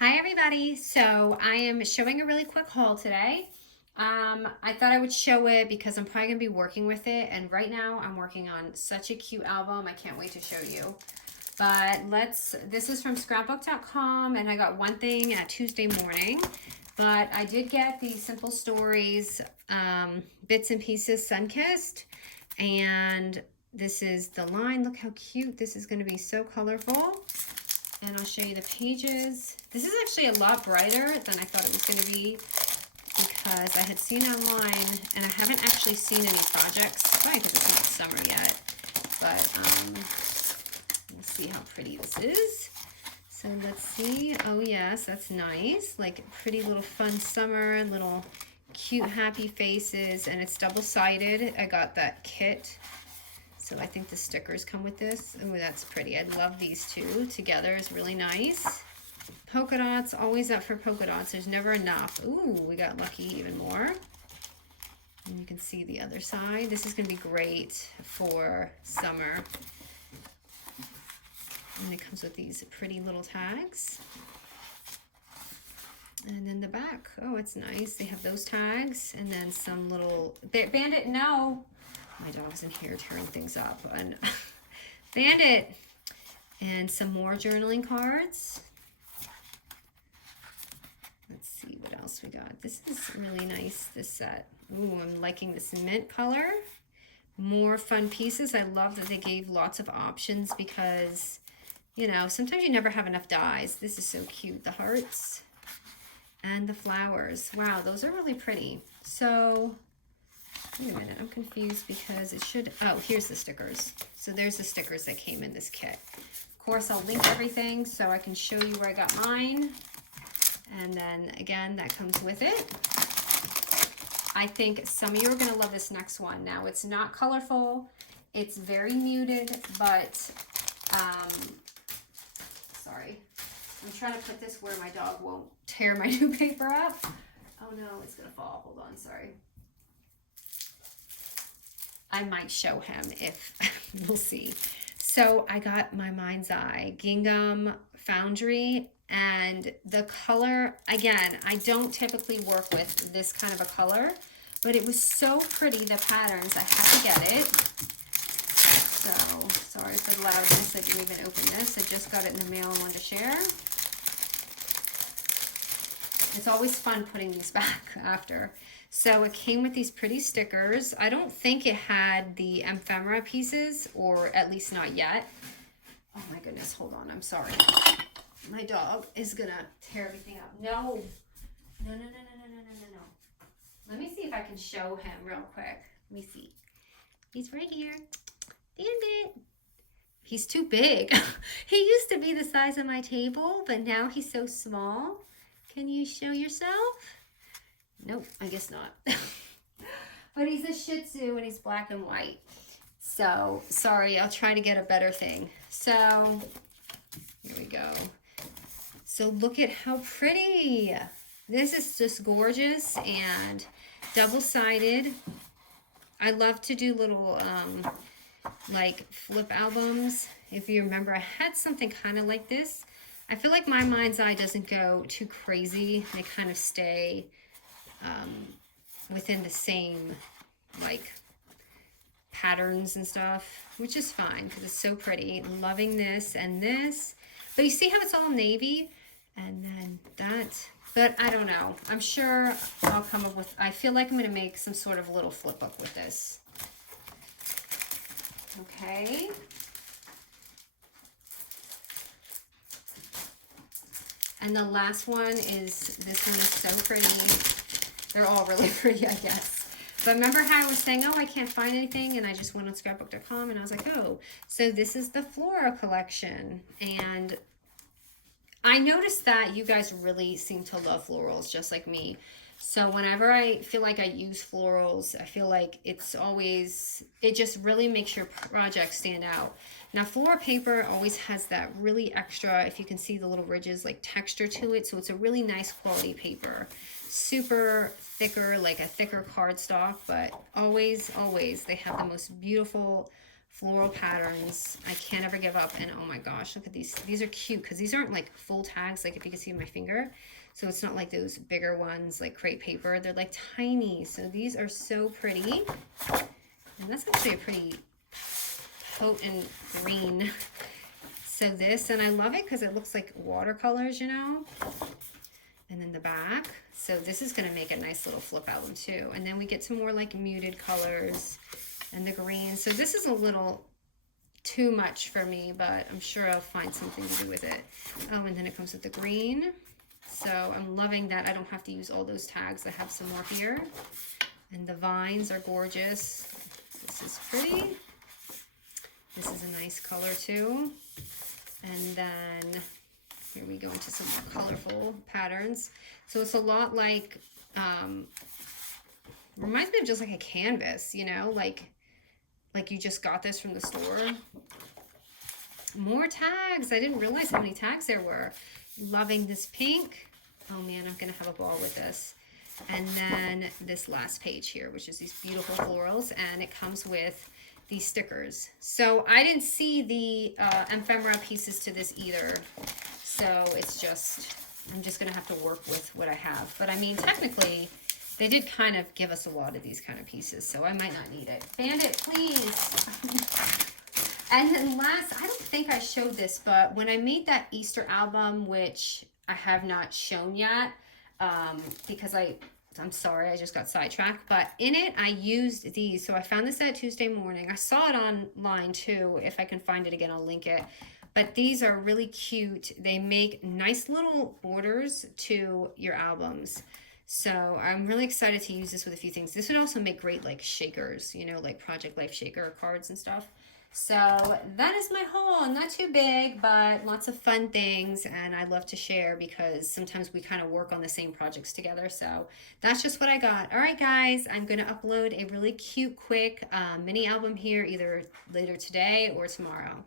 Hi everybody. So I am showing a really quick haul today. I thought I would show it because I'm probably gonna be working with it, and right now I'm working on such a cute album. I can't wait to show you. But this is from scrapbook.com, and I got one thing at Tuesday morning. But I did get the Simple Stories Bits and Pieces Sunkissed, and this is the line. Look how cute. This is gonna be so colorful. And I'll show you the pages. This is actually a lot brighter than I thought it was going to be because I had seen online, and I haven't actually seen any projects, probably because it's not summer yet, but we'll see how pretty this is. So let's see. Oh yes, that's nice. Like pretty little fun summer, little cute happy faces, and it's double-sided. I got that kit. So I think the stickers come with this. Oh, that's pretty. I love these two together. It's really nice. Polka dots, always up for polka dots. There's never enough. Ooh, we got lucky even more. And you can see the other side. This is going to be great for summer. And it comes with these pretty little tags. And then the back. Oh, it's nice. They have those tags. And then some little... Bandit, no! My dog's in here tearing things up. And Bandit! And some more journaling cards. Let's see what else we got. This is really nice, this set. Ooh, I'm liking this mint color. More fun pieces. I love that they gave lots of options because, you know, sometimes you never have enough dies. This is so cute. The hearts and the flowers. Wow, those are really pretty. So... wait a minute, I'm confused because it should, oh, here's the stickers. So there's the stickers that came in this kit. Of course, I'll link everything so I can show you where I got mine. And then again, that comes with it. I think some of you are gonna love this next one. Now, it's not colorful, it's very muted, but, sorry. I'm trying to put this where my dog won't tear my new paper up. Oh no, it's gonna fall, hold on, sorry. I might show him if we'll see. So I got my Mind's Eye Gingham Foundry, and the color, again, I don't typically work with this kind of a color, but it was so pretty, the patterns, I had to get it. So, sorry for the loudness, I didn't even open this. I just got it in the mail and wanted to share. It's always fun putting these back after. So it came with these pretty stickers. I don't think it had the ephemera pieces, or at least not yet. Oh my goodness, hold on, I'm sorry. My dog is gonna tear everything up. No, no, no, no, no, no, no, no, no, no. Let me see if I can show him real quick. Let me see. He's right here. Bandit. He's too big. He used to be the size of my table, but now he's so small. Can you show yourself? Nope, I guess not. But he's a Shih Tzu and he's black and white. So, sorry, I'll try to get a better thing. So, here we go. So look at how pretty. This is just gorgeous and double-sided. I love to do little, like flip albums. If you remember, I had something kind of like this. I feel like my Mind's Eye doesn't go too crazy. They kind of stay within the same like patterns and stuff, which is fine because it's so pretty. Loving this and this, but you see how it's all navy, and then that, but I don't know, I'm sure I'll come up with, I feel like I'm gonna make some sort of little flip book with this. Okay, and the last one is, this one is so pretty. They're all really pretty, I guess. But remember how I was saying, oh, I can't find anything, and I just went on scrapbook.com, and I was like, oh. So this is the Flora Collection, and I noticed that you guys really seem to love florals, just like me. So whenever I feel like I use florals, I feel like it's always, it just really makes your project stand out. Now, Flora paper always has that really extra, if you can see the little ridges, like texture to it. So it's a really nice quality paper. Super thicker, like a thicker cardstock, but always, always, they have the most beautiful floral patterns. I can't ever give up. And oh my gosh, look at these. These are cute because these aren't like full tags, like if you can see my finger. So it's not like those bigger ones like crepe paper. They're like tiny. So these are so pretty. And that's actually a pretty potent green. So this, and I love it because it looks like watercolors, you know. And then the back. So this is going to make a nice little flip album too. And then we get some more like muted colors and the green. So this is a little too much for me, but I'm sure I'll find something to do with it. Oh, and then it comes with the green. So I'm loving that I don't have to use all those tags. I have some more here. And the vines are gorgeous. This is pretty. This is a nice color too. And then here we go into some more colorful patterns. So it's a lot like, reminds me of just like a canvas, you know, like you just got this from the store. More tags. I didn't realize how many tags there were. Loving this pink. Oh man, I'm gonna have a ball with this. And then this last page here, which is these beautiful florals, and it comes with these stickers. So I didn't see the ephemera pieces to this either. So it's just, I'm just gonna have to work with what I have. But I mean, technically, they did kind of give us a lot of these kind of pieces, so I might not need it. Bandit, please. And then last, I don't think I showed this, but when I made that Easter album, which I have not shown yet, because I'm sorry, I just got sidetracked, but in it, I used these. So I found this at Tuesday morning. I saw it online too. If I can find it again, I'll link it. But these are really cute. They make nice little borders to your albums. So I'm really excited to use this with a few things. This would also make great like shakers, you know, like Project Life shaker cards and stuff. So that is my haul. Not too big, but lots of fun things, and I love to share because sometimes we kind of work on the same projects together. So that's just what I got. All right, guys, I'm going to upload a really cute, quick mini album here either later today or tomorrow.